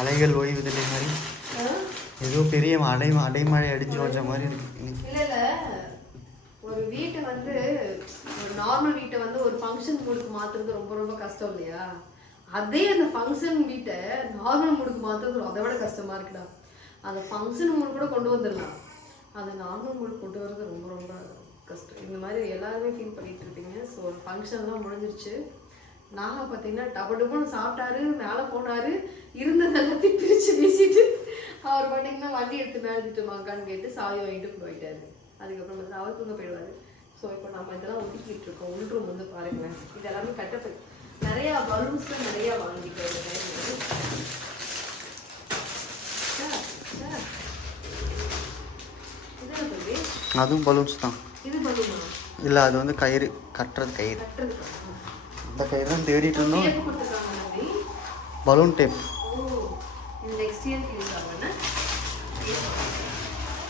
அலைகள் ஓய்வதில்லை மாதிரி? ஏதோ பெரிய அடை அடைமழை அடிச்சு வச்ச மாதிரி இருக்கு. இல்ல இல்ல. ஒரு வீட்டை வந்து ஒரு நார்மல் வீட்டை வந்து ஒரு ஃபங்க்ஷன் மூடுக்கு மாத்துறது ரொம்ப ரொம்ப கஷ்டம் இல்லையா? அதே அந்த ஃபங்க்ஷன் வீட்டை நார்மல் மூடுக்கு மாத்துறது அதை விட கஷ்டமா இருக்குடா. அந்த ஃபங்க்ஷன் மூடு கூட கொண்டு வந்துடலாம். அந்த நார்மல் மூடு கொண்டு வர்றது ரொம்ப ரொம்ப கஷ்டம் இந்த மாதிரி எல்லாருமே ஃபீல் பண்ணிட்டு இருப்பீங்க ஸோ ஒரு ஃபங்க்ஷன்லாம் முடிஞ்சிருச்சு. நாங்கள் பார்த்தீங்கன்னா டபு டபுன்னு சாப்பிட்டாரு மேலே போனாரு இருந்தது எல்லாத்தையும் பிரித்து வீசிட்டு அவர் பார்த்தீங்கன்னா வண்டி எடுத்து மேலே திட்டுமாக்கான்னு கேட்டு சாவி வாங்கிட்டு போயிட்டாரு. அதுக்கப்புறம் வந்து அவர் தூங்க போயிடுவாரு. ஸோ இப்போ நம்ம இதெல்லாம் ஒதுக்கிட்டு இருக்கோம். உள் ரூம் வந்து பாருங்களேன் இது எல்லாமே கட்டப்பை நிறையா பலூன்ஸ்லாம் நிறையா வாங்கிட்டு சார், அதுவும் பலூன்ஸ் தான். இல்லை அது வந்து கயிறு கட்டுறது கயிறு. இந்த கயிறு தான் தேடிட்டு இருந்தோம். பலூன் டேப்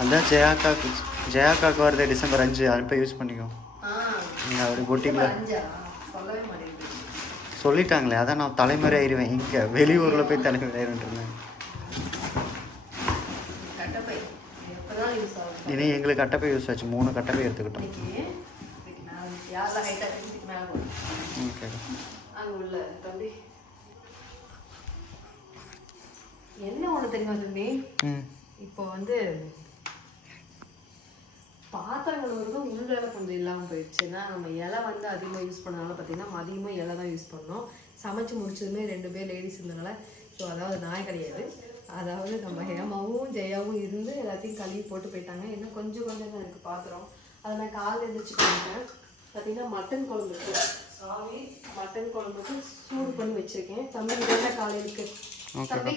அதான் ஜெயாக்காக்கு ஜெயாக்காக்கு வருது டிசம்பர் அஞ்சு. அப்போ யூஸ் பண்ணிக்கோ. நீங்கள் அப்படி மாட்டேங்குது. சொல்லிட்டாங்களே அதான் நான் தலைமுறை ஆயிடுவேன் இங்கே வெளியூரில் போய் தலைமுறை ஆயிருவேன் இருந்தேன் கட்டப்பை எப்பதான் யூஸ் ஆகும் இனி எங்களுக்கு கட்டப்பை யூஸ் ஆச்சு. மூணு கட்டப்பை எடுத்துக்கிட்டோம். ஓகே. என்ன ஒன்று தெரியுமா தம்பி? இப்போ வந்து பாத்திரங்கள் வந்து உள் இலை கொஞ்சம் இல்லாமல் போயிடுச்சுன்னா நம்ம இலை வந்து அதிகமாக யூஸ் பண்ணனால பார்த்தீங்கன்னா அதிகமாக இலை தான் யூஸ் பண்ணோம். சமைச்சு முடிச்சதுமே ரெண்டு பேர் லேடிஸ் இருந்தனால ஸோ அதாவது நாய் கிடையாது. அதாவது நம்ம ஹேமாவும் ஜெயாவும் இருந்து எல்லாத்தையும் கழுவி போட்டு போயிட்டாங்க. இன்னும் கொஞ்சம் கொஞ்சம் தான் இருக்குது பாத்திரம். அதை நான் காலையில் எழுந்திரிச்சு பண்ணிட்டேன். பார்த்தீங்கன்னா மட்டன் குழம்பு இருக்கு. சாவி மட்டன் குழம்புக்கு சூடு பண்ணி வச்சிருக்கேன். தம்பி இதெல்லாம் காலையிலுக்கு தம்பி?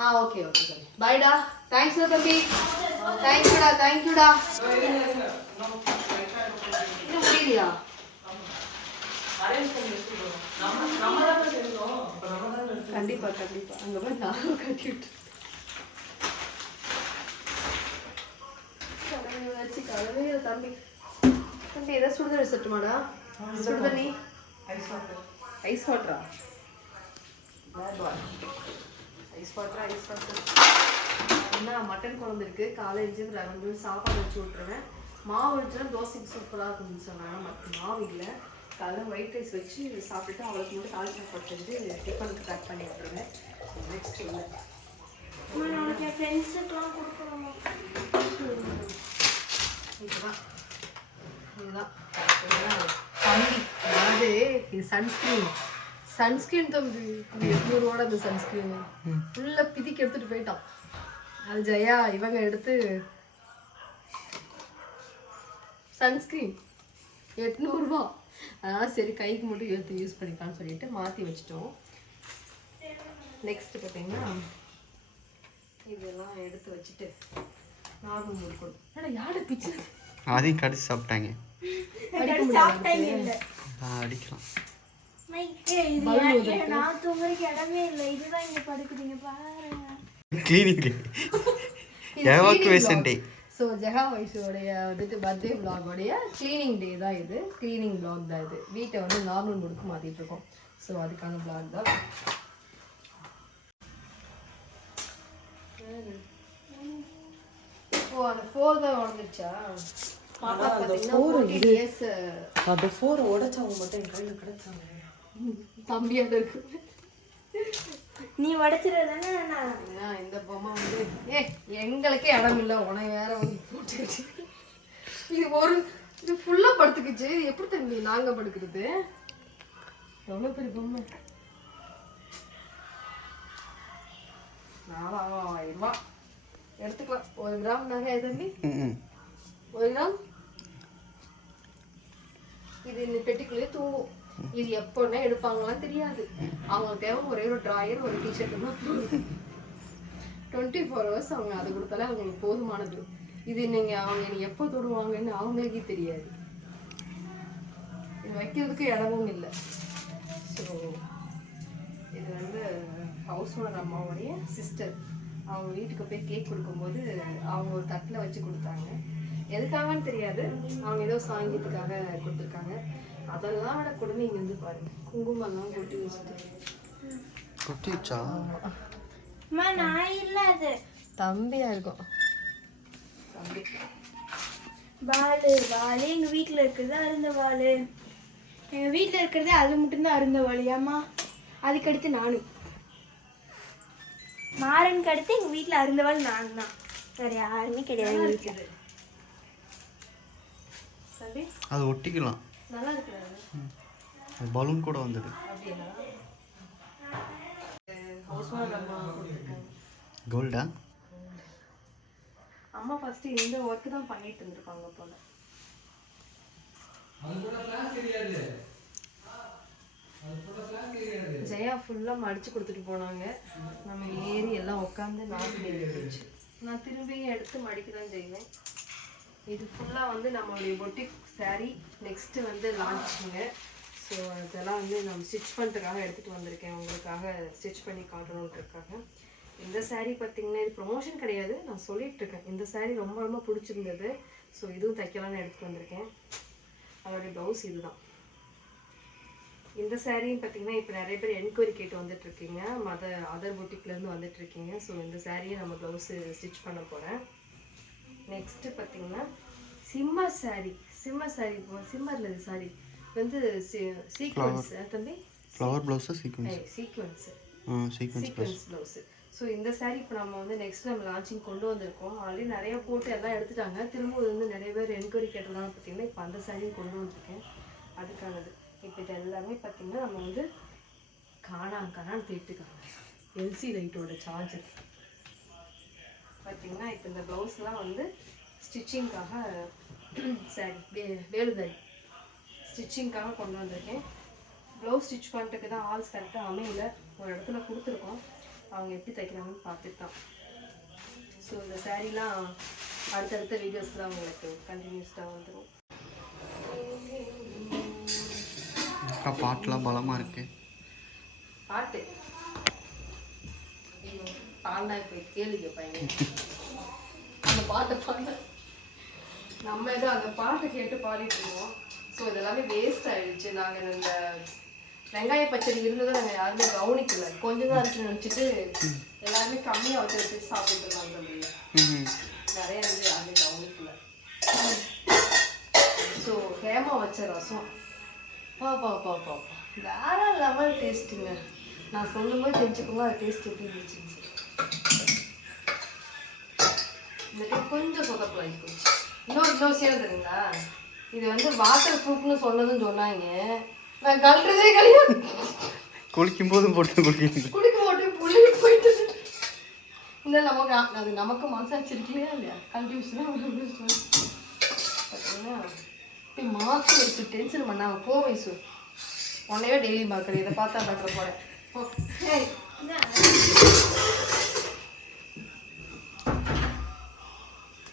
ஆ ஓகே ஓகே தம்பி. பாய்டா தேங்க்ஸ் தம்பி தேங்க்யூடா தேங்க்யூடா இன்னும் முடியலையா? கண்டிப்பா கண்டிப்பா. அங்க போய் நானும் கட்டி விட்டு கடவுளே வச்சு தம்பி. தம்பி ஏதாவது சுடுதண்ணி சட்டுமாடா சுடுதண்ணி? ஐஸ் வாட்டரா ஐஸ் வாட்டரா ஐஸ் வாட்டர் என்ன மட்டன் குழம்பு இருக்கு. காலேஜ் ரெண்டு சாப்பாடு வச்சு விட்ருவேன் மாவு வச்சுனா தோசைக்கு சூப்பராக இருக்கும்னு சொன்னாங்க. மாவு இல்லை. காலைல ஒயிட் ரைஸ் வச்சு சாப்பிட்டுட்டு அவளுக்கு மட்டும் காலை சாப்பாடு செஞ்சு டிஃபனுக்கு பேக் பண்ணி விட்ருவேன் நெக்ஸ்ட் இல்லை நாளைக்கு என் ஃப்ரெண்ட்ஸுக்கெலாம் கொடுக்கணுமா? இதுதான். இதுதான். இதுதான் தம்பி அதாவது இது சன்ஸ்கிரீன் சன்ஸ்கிரீன் தம்பி எட்நூறுவோட இந்த சன்ஸ்கிரீன் ஃபுல்லாக பிதிக்கி எடுத்துட்டு போயிட்டான். அது ஜெயா இவங்க எடுத்து சன்ஸ்கிரீன் எட்நூறுபா அதனால் சரி கைக்கு மட்டும் எடுத்து யூஸ் பண்ணிக்கலாம்னு சொல்லிட்டு மாற்றி வச்சிட்டோம். நெக்ஸ்ட் பார்த்தீங்கன்னா இதெல்லாம் எடுத்து வச்சுட்டு நார்மல் மூடு கொடு ஏடா யாரு பிச்சு? அதையும் கடிச்சு சாப்பிட்டாங்க. அடிக்கலாம். நான் தூங்குறதுக்கு இடமே இல்லை. இதுதான் இங்கே படுக்குறீங்க பாருங்க. Clinic evacuation day so Jega வைஷோடைய வந்துட்டு பர்த்டே உடைய க்ளீனிங் டே தான் இது. க்ளீனிங் vlog தான் இது. வீட்டை வந்து நார்மல் முடுக்கு மாற்றிட்டு இருக்கோம். ஸோ அதுக்கான vlog தான். ஓ அந்த ஃபோர் தான் உடஞ்சிருச்சா? பாப்பா பார்த்தீங்கன்னா இயர்ஸ் அந்த ஃபோரை உடைச்சவங்க மட்டும் என் கையில் கிடைச்சாங்க. தம்பியாக இருக்கு. நீ உடைச்சிருவது தானே நான்? ஏன்னா இந்த பொம்மை வந்து ஏ எங்களுக்கே இடம் இல்லை உனக்கு வேற வந்து போட்டு வச்சு இது ஒரு இது ஃபுல்லாக படுத்துக்குச்சு. இது எப்படி தம்பி நாங்கள் படுக்கிறது? எவ்வளோ பெரிய பொம்மை? நாலாயிரம் ரூபா. எடுத்துக்கலாம். ஒரு கிராம் நகை தம்பி? ம் ஒரு கிராம்? இது இந்த பெட்டிக்குள்ளேயே தூங்கும். இது எப்போன்னா எடுப்பாங்களாம் தெரியாது. அவங்களுக்கு தேவை ஒரே ஒரு ட்ராயர் ஒரு டிஷர்ட் தான் டுவெண்ட்டி ஃபோர் ஹவர்ஸ் அவங்க அது கொடுத்தாலே அவங்களுக்கு போதுமானது. இது நீங்க அவங்க எனக்கு எப்போ தொடுவாங்கன்னு அவங்களுக்கே தெரியாது. இது வைக்கிறதுக்கு இடமும் இல்லை. ஸோ இது வந்து ஹவுஸ் ஓனர் அம்மாவுடைய சிஸ்டர் அவங்க வீட்டுக்கு போய் கேக் கொடுக்கும்போது அவங்க ஒரு தட்டில் வச்சு கொடுத்தாங்க. எதுக்காகன்னு தெரியாது. அவங்க ஏதோ சாங்கியத்துக்காக கொடுத்துருக்காங்க. அதெல்லாம் விட கொடுமை இங்க வந்து பாருங்க. குங்குமம்லாம் கொட்டி வச்சுட்டு. கொட்டி வச்சா? அம்மா நான் இல்ல அது. தம்பியா இருக்கும். தம்பி. வாலு வாலு. எங்க வீட்ல இருக்கிறது அருந்த வாலு. எங்க வீட்ல இருக்கிறது அது மட்டும்தான் அருந்த வாலு. ஏம்மா? அதுக்கடுத்து நானும் மாறனுக்கு அடுத்து எங்க வீட்ல அருந்த வால் நான் தான் வேற யாருமே கிடையாது எங்க வீட்ல. தம்பி. அது ஒட்டிக்கலாம். நல்லா இருக்கிறாரு பலூன் கூட வந்தது. கோல்டா? அம்மா ஃபர்ஸ்ட் இந்த ஒர்க் தான் பண்ணிட்டு இருந்திருப்பாங்க போல. ஜெயா ஃபுல்லாக மடிச்சு கொடுத்துட்டு போனாங்க. நம்ம ஏறி எல்லாம் உட்காந்து எடுத்துச்சு நான் திரும்பி எடுத்து மடிக்க தான் செய்வேன். இது ஃபுல்லாக வந்து நம்மளுடைய பொட்டிக் சாரீ நெக்ஸ்ட்டு வந்து லாஞ்சிங்க ஸோ அதெல்லாம் வந்து நம்ம ஸ்டிச் பண்ணுறதுக்காக எடுத்துகிட்டு வந்திருக்கேன். உங்களுக்காக ஸ்டிச் பண்ணி காட்டணுன்றதுக்காக. இந்த சாரீ பார்த்தீங்கன்னா இது ப்ரொமோஷன் கிடையாது. நான் சொல்லிகிட்ருக்கேன் இந்த சாரீ ரொம்ப ரொம்ப பிடிச்சிருந்தது. ஸோ இதுவும் தைக்கலாம்னு எடுத்துகிட்டு வந்திருக்கேன். அதோடைய ப்ளவுஸ் இதுதான். இந்த சாரியும் பார்த்தீங்கன்னா இப்போ நிறைய பேர் என்கொயரி கேட்டு வந்துட்டுருக்கீங்க மத அதர் பொட்டிக்லேருந்து வந்துட்டுருக்கீங்க ஸோ இந்த சாரியை நம்ம ப்ளவுஸு ஸ்டிச் பண்ண போகிறேன் நெக்ஸ்ட்டு பார்த்தீங்கன்னா சிம்மர் saree சிம்மர் saree. சிம்மரில் சாரி வந்து சீக்வன்ஸ் தம்பி? Flower blouse sequins sequins sequins blouse so இந்த saree இப்போ நம்ம வந்து நெக்ஸ்ட் நம்ம லான்ச்சிங் கொண்டு வந்திருக்கோம். ஆல்ரெடி நிறைய போட்டு எல்லாம் எடுத்துட்டாங்க. திரும்ப வந்து நிறைய பேர் என்கொயரி கேட்டதுனால பார்த்தீங்கன்னா இப்போ அந்த சாரியும் கொண்டு வந்திருக்கேன். அதுக்கானது. இப்போ இது எல்லாமே பார்த்தீங்கன்னா நம்ம வந்து காணா காணான்னு தேட்டுக்காங்க. எல்சி லைட்டோட சார்ஜர் பார்த்தீங்கன்னா இப்போ இந்த ப்ளவுஸ்லாம் வந்து ஸ்டிச்சிங்காக சாரி வே வேலுதாரி ஸ்டிச்சிங்காக கொண்டு வந்திருக்கேன். ப்ளவுஸ் ஸ்டிச் பண்ணுறதுக்கு தான் ஆல்ஸ் கரெக்டாக அமையல. ஒரு இடத்துல கொடுத்துருக்கோம். அவங்க எப்படி தைக்கிறாங்கன்னு பார்த்துட்டு தான். ஸோ இந்த சாரீலாம் அடுத்தடுத்த வீடியோஸ்லாம் உங்களுக்கு கண்டினியூஸ்டாக வந்துடும் பாட்டெலாம் பலமாக இருக்கு. பாட்டு. பாண்டா போய் கேளுங்க பையன். அந்த பாட்டை பாட. நம்ம ஏதோ அந்த பாட்டை கேட்டு பாடிட்டு இருக்கோம் ஸோ இதெல்லாமே வேஸ்ட் ஆயிடுச்சு. நாங்கள் இந்த வெங்காய பச்சடி இருந்ததை நாங்கள் யாருமே கவனிக்கல. கொஞ்சம் தான் இருக்குன்னு நினச்சிட்டு எல்லாருமே கம்மியாக வச்சு வச்சு சாப்பிட்டு இருந்தாங்க நிறைய வந்து யாருமே கவனிக்கல. ஸோ ஹேமா வச்ச ரசம். பா பா பா பா வேற லெவல் டேஸ்ட்டுங்க நான் சொல்லும்போது தெரிஞ்சுக்கோங்க அது டேஸ்ட் எப்படி இருந்துச்சு இந்த கொஞ்சம் சொதப்பலாம் போச்சு இன்னொரு சேரம் தெரியுங்களா இது வந்து வாட்டர் ப்ரூஃப்னு சொன்னதுன்னு சொன்னாங்க. நான் கழுறதே கிடையாது. குளிக்கும் போதும் போட்டு குளிக்கிறீங்க குடிக்க மாட்டேன் புள்ளி போயிட்டு இல்லை நமக்கு அது நமக்கு மனசாட்சி இருக்கலையா இல்லையா? கன்ஃபியூஷனாக பார்த்தீங்கன்னா போய் மாற்றி வச்சு டென்ஷன் பண்ணாம போ வயசு உன்னையே டெய்லி பார்க்குறேன் இதை பார்த்தா பார்க்குற போல போ. ஏய்,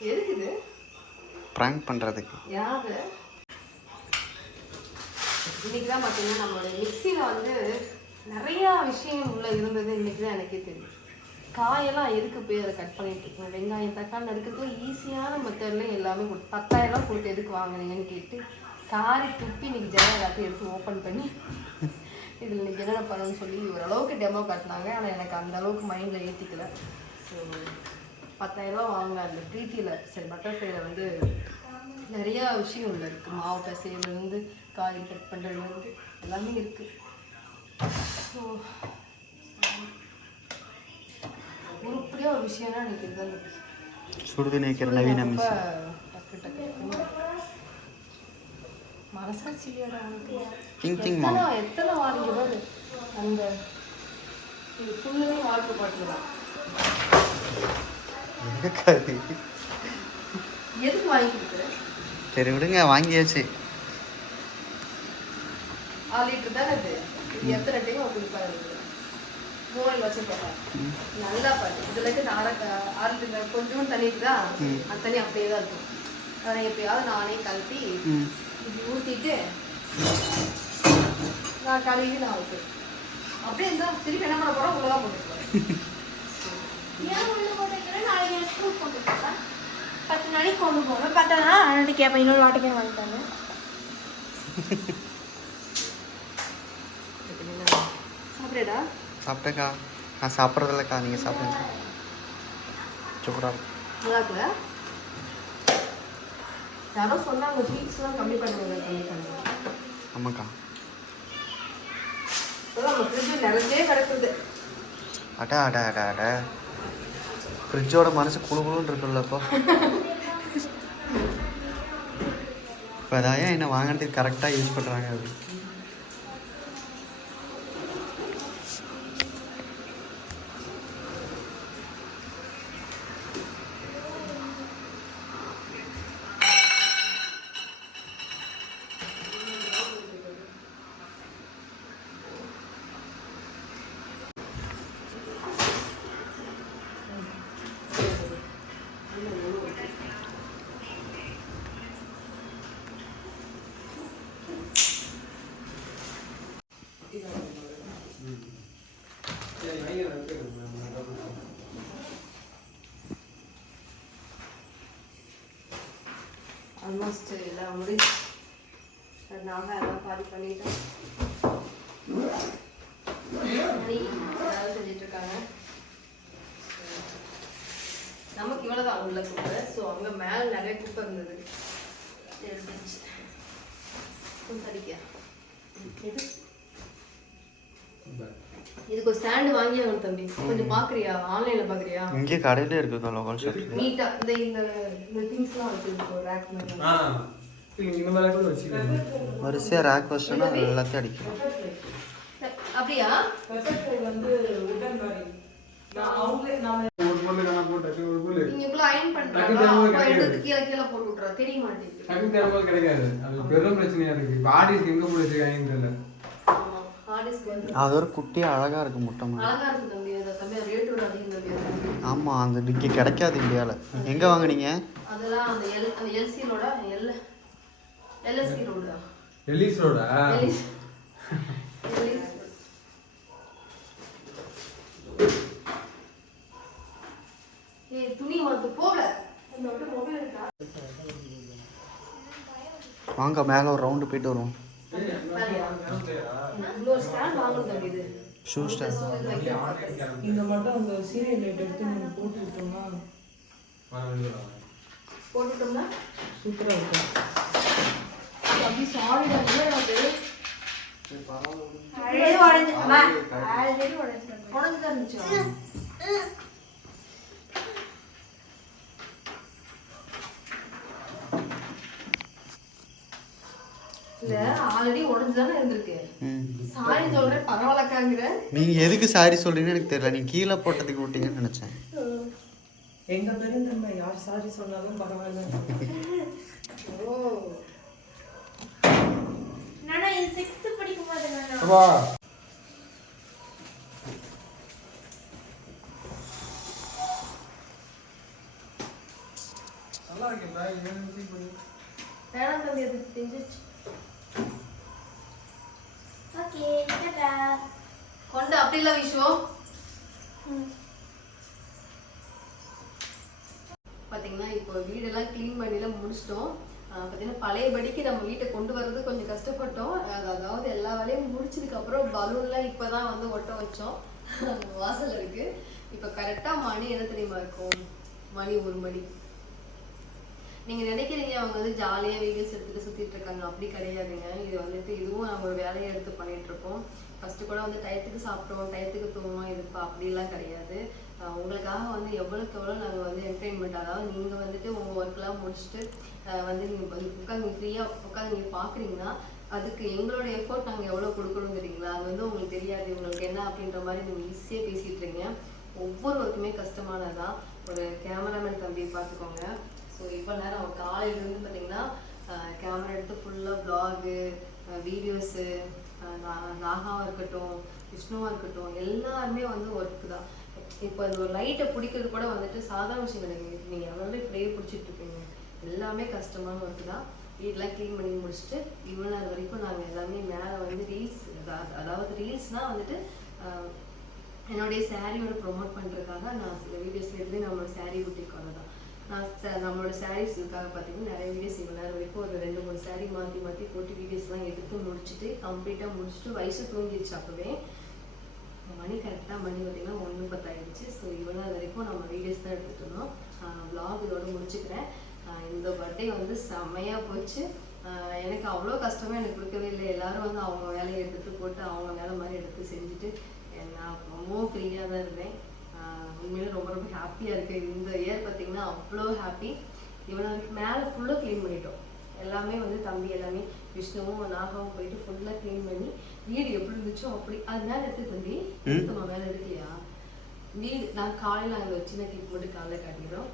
எதுக்கு இது? ப்ராங்க் பண்ணுறதுக்கு யாரு? இன்னைக்கு தான் பார்த்தீங்கன்னா நம்மளோட மிக்சியில் வந்து நிறையா விஷயம் உள்ள இருந்தது இன்னைக்கு தான் எனக்கே தெரியும் காயெல்லாம் எதுக்கு போய் அதை கட் பண்ணிட்டு இருக்கோம் வெங்காயம் தக்காளி நறுக்கிறதுக்கு ஈஸியான மெத்தட்ல எல்லாமே கொடுத்து பத்தாயிரம் கொடுத்து எதுக்கு வாங்குறீங்கன்னு கேட்டு காரி துப்பி இன்னைக்கு ஜெயா எல்லாத்தையும் எடுத்து ஓப்பன் பண்ணி இதில் இன்னைக்கு என்னென்ன பண்ணணும்னு சொல்லி ஓரளவுக்கு டெமோ காட்டினாங்க. ஆனால் எனக்கு அந்த அளவுக்கு மைண்டில் ஏற்றிக்கல ஸோ பத்தாயிரரூபா வாங்கின அந்த ப்ரீத்தியில் சரி பட்டர்ஃப்ளைல வந்து நிறையா விஷயம் உள்ள இருக்குது மாவு பிசையிலேருந்து காய் கட் பண்ணுறதுலேருந்து எல்லாமே இருக்குது ஸோ உருப்படியாக ஒரு விஷயம்னா எனக்கு இதுதான் இருக்கு. நவீன மிஸ் டக்கு டக்கு மனசாட்சி இல்லையாடா உனக்கு? எத்தனை எத்தனை பாரு அந்த ஃபுல்லுமே பாட்டில் தான். எதுக்கு வாங்கி சரி விடுங்க வாங்கியாச்சு. ஆறு லிட்டர் தானே இது? இது எத்தனை டைம் கொடுப்பாரு மூணையில் வச்சுருப்பாங்க நல்லா பாரு இதில் அரை க- ஆறு லிட்டர் கொஞ்சம் தண்ணி இருக்குதா? அந்த தண்ணி அப்படியே தான் இருக்கும். அதை எப்பயாவது நானே இப்படி ஊற்றிட்டு நான் கழுவி நான் வைப்பேன். அப்படியே இருந்தால் திருப்பி என்ன பண்ண போகிறோம் உள்ள தான் போட்டு போகிறேன் ஏன் உள்ள பத்து நாளைக்கு கொண்டு போகணும் பத்து நாள் அதனால கேட்பேன் இன்னொரு வாட்டுக்கே போய் வாங்கிட்டாங்க. சாப்பிடுடா சாப்பிட்டேக்கா. நான் சாப்பிட்றதில்லக்கா. நீங்கள் சாப்பிடுங்க. சூப்பரா நல்லா இருக்குதா சொன்னாங்க கம்மி பண்ணுவாங்க ஆமாக்கா. நம்ம ஃப்ரிட்ஜ் நிறைஞ்சே கிடக்குது. அட அட அட அட. ஃப்ரிட்ஜோட மனசு குழு குழுன்னு இருக்குல்ல இப்போ இப்போ அதான் என்ன வாங்கினதுக்கு கரெக்டாக யூஸ் பண்ணுறாங்க அது. ஆல்மோஸ்ட் எல்லாம் முடிஞ்சு. நாங்கள் எல்லாம் பாதி பண்ணிட்டோம் செஞ்சுட்டு இருக்காங்க? நமக்கு இவ்வளோதான் உள்ள குப்பை. ஸோ அங்கே மேலே நிறைய குப்பை இருந்தது. கொஞ்சம் தடிக்க இது இதுக்கு ஒரு ஸ்டாண்டு வாங்கி ஆகணும் தம்பி. கொஞ்சம் பார்க்குறியா ஆன்லைனில் பார்க்குறியா இங்கே கடையிலே இருக்குக்கா லோக்கல் ஷாப்பில் நீட்டா இந்த இந்த இந்த திங்ஸ்லாம் ஒரு ரேக் மாதிரி. ஆ. இல்லைங்க இந்த மாதிரி கூட வச்சுக்கலாம். வரிசையாக ரேக் வச்சுன்னா எல்லாத்தையும் அடிக்கும் அப்படியா? வந்து உடன் மாதிரி நான் அவங்களே நான் ஒரு பொருள் ஒரு பொருள் நீங்க இவ்வளவு அயன் பண்றாங்க அப்பா. எடுத்து கீழே கீழே போட்டு விட்றா தெரிய மாட்டேங்குது. டக்கு தேவைம்போது கிடைக்காது. அது பெரும் பிரச்சனையா இருக்கு. ஆடிஸ்க்கு எங்க போய் வச்சிருக்காங்கன்னு தெரியல. அது ஒரு குட்டியாக அழகாக இருக்கும் முட்டை மாதிரி அழகா இருக்கு தம்பி அந்த தம்பி ரேட் விட அதிகம் தம்பி அது. ஆமாம் அந்த இங்கே கிடைக்காது இந்தியாவில் எங்கே வாங்குனீங்க? அதெல்லாம் அந்த எல் அந்த எல்சி ரோடா எல் எல்எஸ்சி ரோடா எலிஸ் ரோடா வாங்க மேலே ஒரு ரவுண்டு போயிட்டு வருவோம். வாங்கணும் தம்பி இது ஷூ வைக்க இந்த மட்டும் அந்த சீரியல் லைட் எடுத்து நம்ம போட்டு விட்டோம்னா போட்டுட்டோம்னா? சூப்பராக இருக்கும். அப்படி சாரி அது ஆல்ரெடி உடஞ்சு ஆல்ரெடி உடஞ்சு உடஞ்சுதான் இருந்துச்சு நீங்கள் எதுக்கு சாரி சொல்கிறீங்கன்னு எனக்கு தெரியல. நீங்கள் கீழே போட்டதுக்கு விட்டீங்கன்னு நினச்சேன். எங்க பெருந்தன்மை யார் சாரி சொன்னாலும் பரவாயில்ல. ஓ. நானா இது சிக்ஸ்த் படிக்கும் போது நானா. அப்பா நல்லா இருக்குல்ல ஏழு போய் வேணாம் தம்பி அது தெரிஞ்சிச்சு ஓகே டாடா கொண்டு அப்படிலாம் விஷயம் பார்த்தீங்கன்னா இப்போ வீடெல்லாம் க்ளீன் பண்ணிலாம் முடிச்சிட்டோம். பார்த்தீங்கன்னா பழையபடிக்கு நம்ம வீட்டை கொண்டு வர்றது கொஞ்சம் கஷ்டப்பட்டோம். அது அதாவது எல்லா வேலையும் முடிச்சதுக்கு அப்புறம் பலூன்லாம் இப்போ தான் வந்து ஒட்ட வச்சோம். வாசல் இருக்கு. இப்போ கரெக்டாக மணி என்ன தெரியுமா இருக்கும்? மணி ஒரு மணி. நீங்க நினைக்கிறீங்க அவங்க வந்து ஜாலியா வீடியோஸ் எடுத்துட்டு சுத்திட்டு இருக்காங்க? அப்படி கிடையாதுங்க. இது வந்துட்டு இதுவும் நம்ம ஒரு வேலையை எடுத்து பண்ணிட்டு இருக்கோம். ஃபர்ஸ்ட் கூட வந்து டயத்துக்கு சாப்பிட்டோம் டயத்துக்கு தூங்கணும் இதுப்பா அப்படிலாம் கிடையாது. உங்களுக்காக வந்து எவ்வளவுக்கு எவ்வளோ நாங்கள் வந்து என்டர்டைன்மெண்ட் அதாவது நீங்க வந்துட்டு உங்க ஒர்க்லாம் முடிச்சுட்டு வந்து நீங்க உட்காந்து ஃப்ரீயா உட்காந்து நீங்க பாக்குறீங்கன்னா அதுக்கு எங்களோட எஃபோர்ட் நாங்கள் எவ்வளோ கொடுக்கணும் தெரியுங்களா? அது வந்து உங்களுக்கு தெரியாது. உங்களுக்கு என்ன அப்படின்ற மாதிரி நீங்கள் ஈஸியாக பேசிட்டு இருக்கீங்க ஒவ்வொரு ஒர்க்குமே கஷ்டமானதுதான். ஒரு கேமராமேன் தம்பி பார்த்துக்கோங்க. ஸோ இப்போ நேரம் அவன் காலையிலேருந்து பார்த்தீங்கன்னா கேமரா எடுத்து ஃபுல்லாக ப்ளாகு வீடியோஸு நாகாவாக இருக்கட்டும் விஷ்ணுவாக இருக்கட்டும் எல்லாருமே வந்து ஒர்க்கு தான். இப்போ இந்த ஒரு லைட்டை பிடிக்கிறது கூட வந்துட்டு சாதாரண விஷயம் கிடையாது நீங்கள் எவ்வளோ இப்படியே பிடிச்சிட்டு இருப்பீங்க? எல்லாமே கஷ்டமான ஒர்க்கு தான். வீடெலாம் க்ளீன் பண்ணி முடிச்சுட்டு இவ்வளோ நேரம் வரைக்கும் நாங்கள் எல்லாமே மேலே வந்து ரீல்ஸ் அதாவது ரீல்ஸ்னால் வந்துட்டு என்னுடைய சாரியோட ப்ரொமோட் பண்ணுறதுக்காக நான் சில வீடியோஸ் எடுத்து நம்மளோட சாரீ புட்டிக் தான் நம்மளோட சாரீஸ்க்காக பார்த்தீங்கன்னா நிறைய வீடியோஸ் இவ்வளோ நேரம் வரைக்கும் ஒரு ரெண்டு மூணு சாரீ மாற்றி மாற்றி போட்டு வீடியோஸ்லாம் எடுத்து முடிச்சுட்டு கம்ப்ளீட்டாக முடிச்சுட்டு வயசு தூங்கிடுச்சு அப்போவே. மணி கரெக்டாக மணி பார்த்தீங்கன்னா ஒன்று பத்தாயிடுச்சு. ஸோ இவ்வளோ வரைக்கும் நம்ம வீடியோஸ் தான் எடுத்துகிட்டு இருந்தோம் vlog இதோட முடிச்சுக்கிறேன். இந்த பர்த்டே வந்து செம்மையாக போச்சு. எனக்கு அவ்வளோ கஷ்டமே எனக்கு கொடுக்கவே இல்லை. எல்லாரும் வந்து அவங்க வேலையை எடுத்துகிட்டு போட்டு அவங்க வேலை மாதிரி எடுத்து செஞ்சுட்டு நான் ரொம்பவும் ஃப்ரீயாக தான் இருந்தேன். உண்மையிலே ரொம்ப ரொம்ப ஹாப்பியாக இருக்குது இந்த இயர் பார்த்தீங்கன்னா அவ்வளோ ஹாப்பி இவ்வளோ மேலே ஃபுல்லாக க்ளீன் பண்ணிட்டோம். எல்லாமே வந்து தம்பி எல்லாமே விஷ்ணுவும் நாகாவும் போயிட்டு ஃபுல்லாக க்ளீன் பண்ணி வீடு எப்படி இருந்துச்சோ அப்படி. அது மேலே எடுத்து தம்பி. எடுத்துமா மேலே எடுக்கலையா வீடு நான் காலையில் நாங்கள் ஒரு சின்ன கிளிப் மட்டும் காலையில் காட்டிக்கிறோம்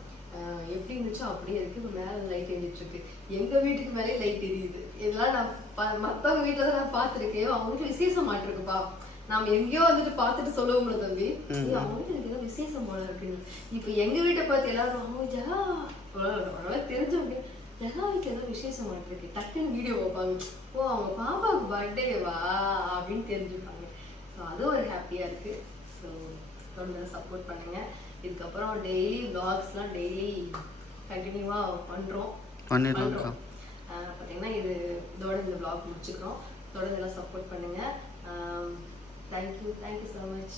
எப்படி இருந்துச்சோ அப்படியே இருக்கு. இப்போ மேலே லைட் எரிஞ்சிட்டு இருக்கு. எங்க வீட்டுக்கு மேலே லைட் எரியுது. இதெல்லாம் நான் மத்தவங்க வீட்டில் தான் நான் பார்த்துருக்கேன். அவங்க வீட்டில் விசேஷம் மாட்டிருக்குப்பா. நாம எங்கேயோ வந்துட்டு பார்த்துட்டு சொல்லுவோம்ல தம்பி. "ஏய், விசேஷம் போல இருக்குன்னு இப்போ எங்க வீட்டை பார்த்து எல்லாரும் அவங்க ஜெகா. ஓரளவு தெரிஞ்சவங்க. ஜெகா வீட்டில் ஏதோ விசேஷம் மாட்டிருக்கு டக்குன்னு வீடியோ வைப்பாங்க ஓ அவங்க பாப்பாவுக்கு பர்த்டேவா அப்படின்னு தெரிஞ்சுப்பாங்க ஸோ அது ஒரு ஹாப்பியாக இருக்கு. ஸோ தொடர்ந்து சப்போர்ட் பண்ணுங்க. இதுக்கப்புறம் டெய்லி vlogsலாம் டெய்லி கண்டினியூவாக பண்ணுறோம் பண்ணிடலாம்க்கா பார்த்தீங்கன்னா இது இதோட இந்த vlog முடிச்சுக்கிறோம். தொடர்ந்து எல்லாம் சப்போர்ட் பண்ணுங்க. Thank you thank you so much